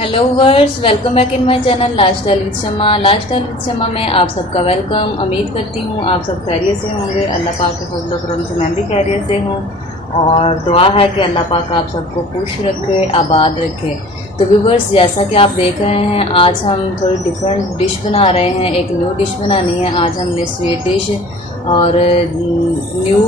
Hello वर्स, welcome back in my channel lifestyle with Shama में आप सबका वेलकम। उम्मीद करती हूँ आप सब खैरियत से होंगे। अल्लाह पाक के फजल व करम से मैं भी खैरियत से हूँ और दुआ है कि अल्लाह पाक आप सबको खुश रखे, आबाद रखे। तो व्यूवर्स, जैसा कि आप देख रहे हैं, आज हम थोड़ी डिफरेंट डिश बना रहे हैं। एक न्यू डिश बनानी है। आज हमने स्वीट डिश और न्यू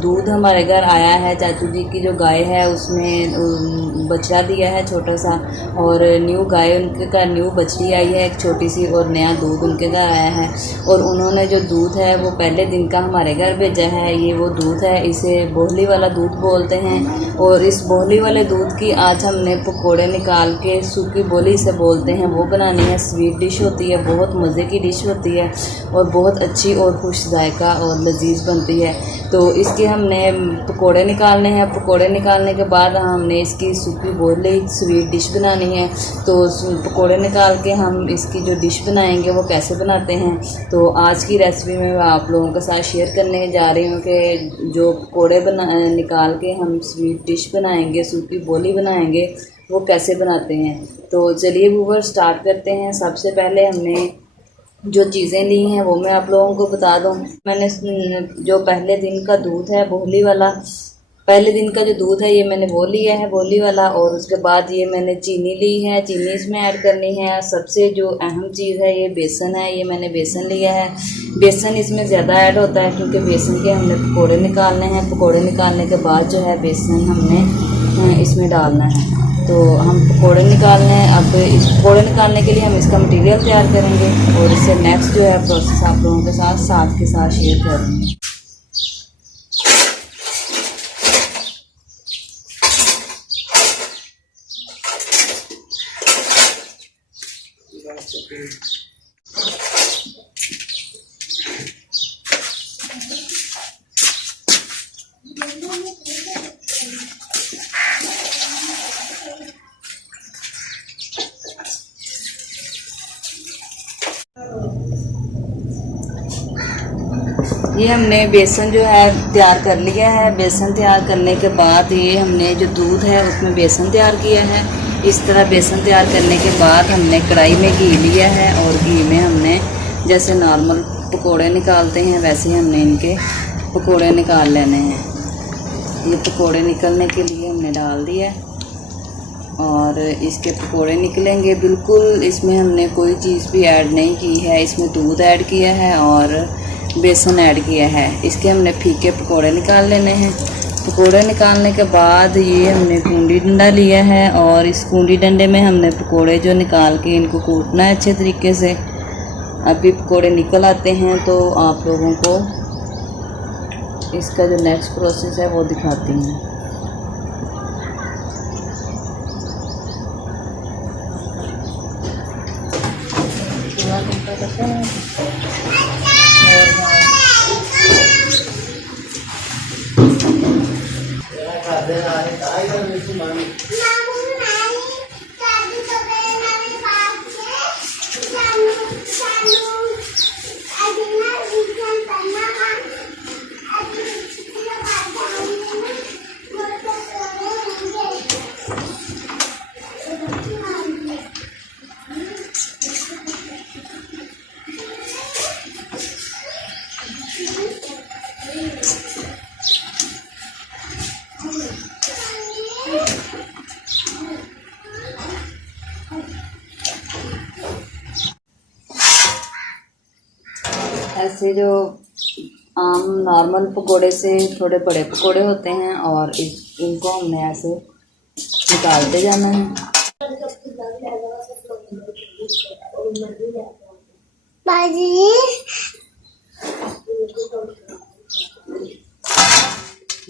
दूध हमारे घर आया है। चाचू जी की जो गाय है उसमें बछड़ा दिया है छोटा सा, और न्यू गाय उनके घर न्यू बछड़ी आई है एक छोटी सी, और नया दूध उनके घर आया है। और उन्होंने जो दूध है वो पहले दिन का हमारे घर भेजा है। ये वो दूध है, इसे बोहली वाला दूध बोलते हैं। और इस बोहली वाले दूध की आज हमने पकौड़े निकाल के, सूखी बोली से बोलते हैं, वो बनानी है। स्वीट डिश होती है, बहुत मज़े की डिश होती है और बहुत अच्छी और खुश जायका और लजीज बनती है। तो इसके हमने पकोड़े निकालने हैं। पकोड़े निकालने के बाद हमने इसकी सूखी बोली स्वीट डिश बनानी है। तो पकोड़े निकाल के हम इसकी जो डिश बनाएंगे वो कैसे बनाते हैं, तो आज की रेसिपी में मैं आप लोगों के साथ शेयर करने जा रही हूँ कि जो पकोड़े निकाल के हम स्वीट डिश बनाएंगे, सूखी बोली बनाएंगे, वो कैसे बनाते हैं। तो चलिए व्यूअर स्टार्ट करते हैं। सबसे पहले हमने जो चीज़ें ली हैं वो मैं आप लोगों को बता दूं। मैंने जो पहले दिन का दूध है बोहली वाला, पहले दिन का जो दूध है ये मैंने वो लिया है बोहली वाला। और उसके बाद ये मैंने चीनी ली है, चीनी इसमें ऐड करनी है। सबसे जो अहम चीज़ है ये बेसन है, ये मैंने बेसन लिया है। बेसन इसमें ज़्यादा ऐड होता है क्योंकि बेसन के हमने पकौड़े निकालने हैं। पकौड़े निकालने के बाद जो है बेसन हमने इसमें डालना है। तो हम पकौड़े निकालने हैं। अब इस पकौड़े निकालने के लिए हम इसका मटेरियल तैयार करेंगे और इससे नेक्स्ट जो है प्रोसेस आप लोगों के साथ शेयर कर रहे हैं। ये हमने बेसन जो है तैयार कर लिया है। बेसन तैयार करने के बाद ये हमने जो दूध है उसमें बेसन तैयार किया है। इस तरह बेसन तैयार करने के बाद हमने कढ़ाई में घी लिया है और घी में हमने जैसे नॉर्मल पकोड़े निकालते हैं वैसे हमने इनके पकोड़े निकाल लेने हैं। ये पकोड़े निकलने के लिए हमने डाल दिया और इसके पकोड़े निकलेंगे बिल्कुल। इसमें हमने कोई चीज़ भी ऐड नहीं की है, इसमें दूध ऐड किया है और बेसन ऐड किया है। इसके हमने फीके पकोड़े निकाल लेने हैं। पकोड़े निकालने के बाद ये हमने कूंडी डंडा लिया है और इस कूंडी डंडे में हमने पकोड़े जो निकाल के इनको कूटना है अच्छे तरीके से। अभी पकोड़े निकल आते हैं तो आप लोगों को इसका जो नेक्स्ट प्रोसेस है वो दिखाती हूँ। ऐसे जो आम नॉर्मल पकोड़े से थोड़े बड़े पकोड़े होते हैं और इनको हमने ऐसे निकालते जाना है।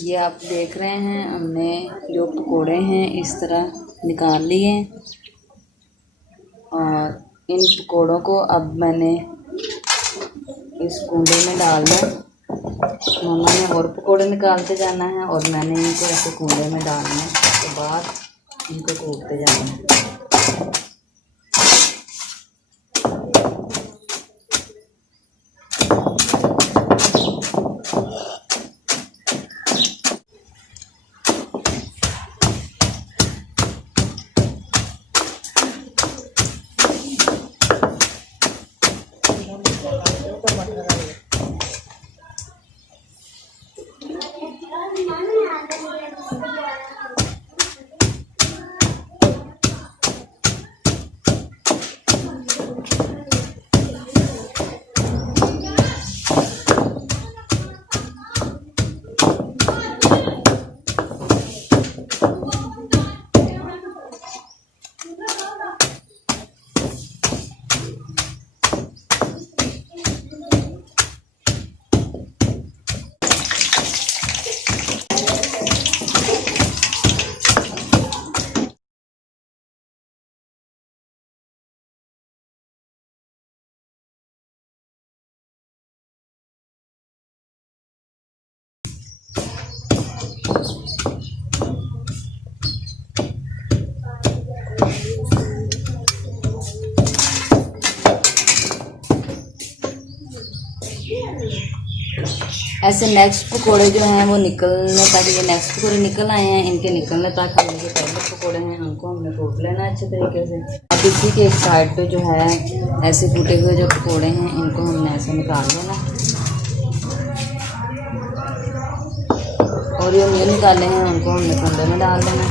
ये आप देख रहे हैं हमने जो पकोड़े हैं इस तरह निकाल लिए और इन पकोड़ों को अब मैंने इस कूंडे में डालना। मम्मा ने और पकोड़े निकालते जाना है और मैंने इनको ऐसे कूंडे में डालना है। उसके बाद इनको कूटते जाना है। ऊपर मत लगाइए। ऐसे नेक्स्ट पकोड़े जो हैं वो निकलने तक, ये नेक्स्ट पकोड़े निकल आए हैं, इनके निकलने तक हमने जो पहले पकोड़े हैं उनको हमने कूट लेना अच्छे तरीके से। अब इसी के एक साइड पे जो है ऐसे कूटे हुए जो पकोड़े हैं इनको हमने ऐसे निकाल लेना, और ये नहीं निकाले हैं उनको हमने कुंडे में डाल देना।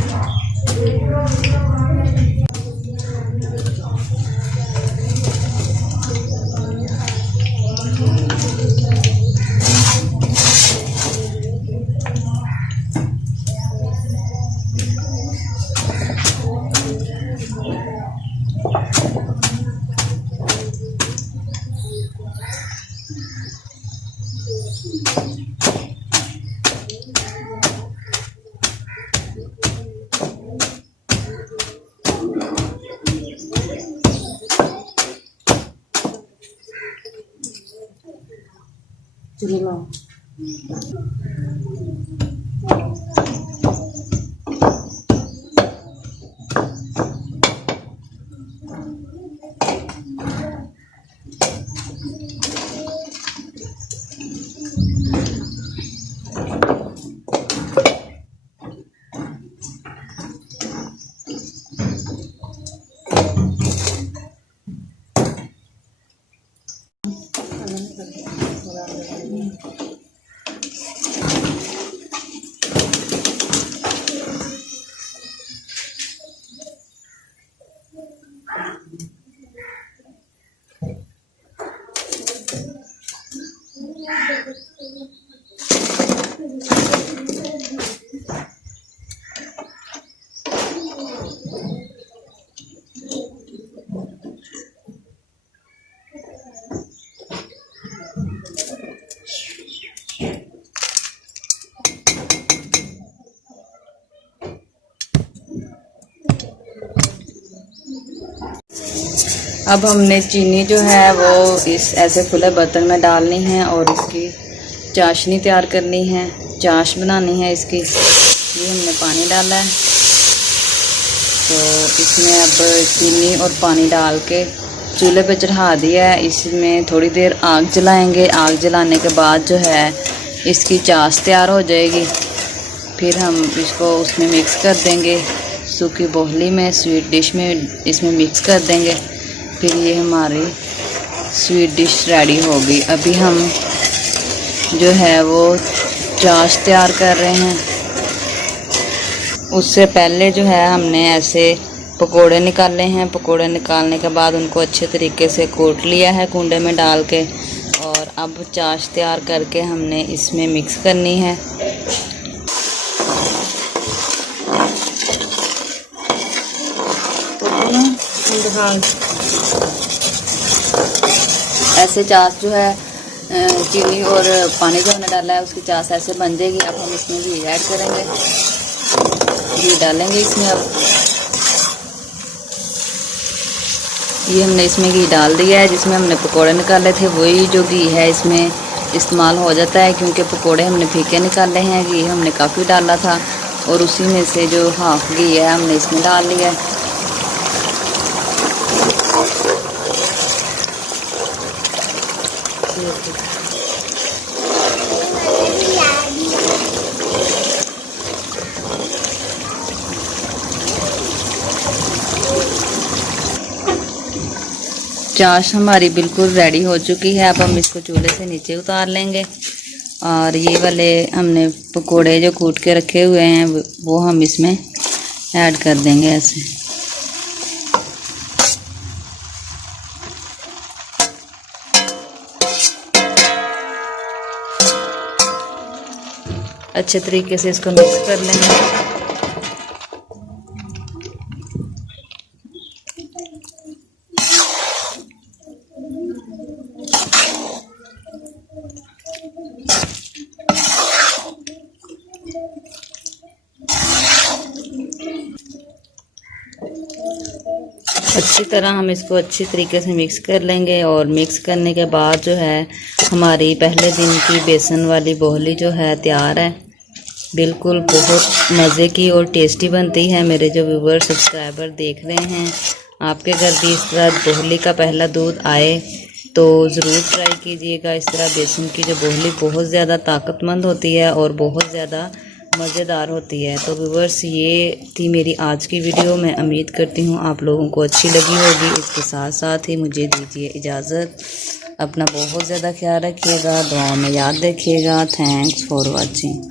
चलो अब हमने चीनी जो है वो इस ऐसे खुले बर्तन में डालनी है और इसकी चाशनी तैयार करनी है, चाश बनानी है इसकी। ये हमने पानी डाला है, तो इसमें अब चीनी और पानी डाल के चूल्हे पे चढ़ा दिया है। इसमें थोड़ी देर आग जलाएंगे। आग जलाने के बाद जो है इसकी चाश तैयार हो जाएगी। फिर हम इसको उसमें मिक्स कर देंगे, सूखी बोहली में, स्वीट डिश में इसमें मिक्स कर देंगे। फिर ये हमारी स्वीट डिश रेडी होगी। अभी हम जो है वो चाश तैयार कर रहे हैं। उससे पहले जो है हमने ऐसे पकोड़े निकाले हैं। पकोड़े निकालने के बाद उनको अच्छे तरीके से कूट लिया है कुंडे में डाल के, और अब चाश तैयार करके हमने इसमें मिक्स करनी है। ऐसे चाश जो है चीनी और पानी जो हमने डाला है उसकी चाश ऐसे बन जाएगी। अब हम इसमें घी ऐड करेंगे, घी डालेंगे इसमें। अब ये हमने इसमें घी डाल दिया है। जिसमें हमने पकोड़े निकाले थे वही जो घी है इसमें इस्तेमाल हो जाता है, क्योंकि पकोड़े हमने फीके निकाले हैं। घी हमने काफ़ी डाला था और उसी में से जो हाफ घी है हमने इसमें डाल लिया है। चाश हमारी बिल्कुल रेडी हो चुकी है। अब हम इसको चूल्हे से नीचे उतार लेंगे और ये वाले हमने पकोड़े जो कूट के रखे हुए हैं वो हम इसमें ऐड कर देंगे ऐसे। अच्छे तरीके से इसको मिक्स कर लेंगे। अच्छी तरह हम इसको अच्छी तरीके से मिक्स कर लेंगे और मिक्स करने के बाद जो है हमारी पहले दिन की बेसन वाली बोहली जो है तैयार है। बिल्कुल बहुत मज़े की और टेस्टी बनती है। मेरे जो व्यूवर सब्सक्राइबर देख रहे हैं, आपके घर भी इस तरह बोहली का पहला दूध आए तो ज़रूर ट्राई कीजिएगा। इस तरह बेसन की जो बोहली बहुत ज़्यादा ताकतमंद होती है और बहुत ज़्यादा मज़ेदार होती है। तो व्यूवर्स, ये थी मेरी आज की वीडियो। मैं उम्मीद करती हूँ आप लोगों को अच्छी लगी होगी। इसके साथ साथ ही मुझे दीजिए इजाज़त। अपना बहुत ज़्यादा ख्याल रखिएगा, दुआओं में याद रखिएगा। Thanks for watching.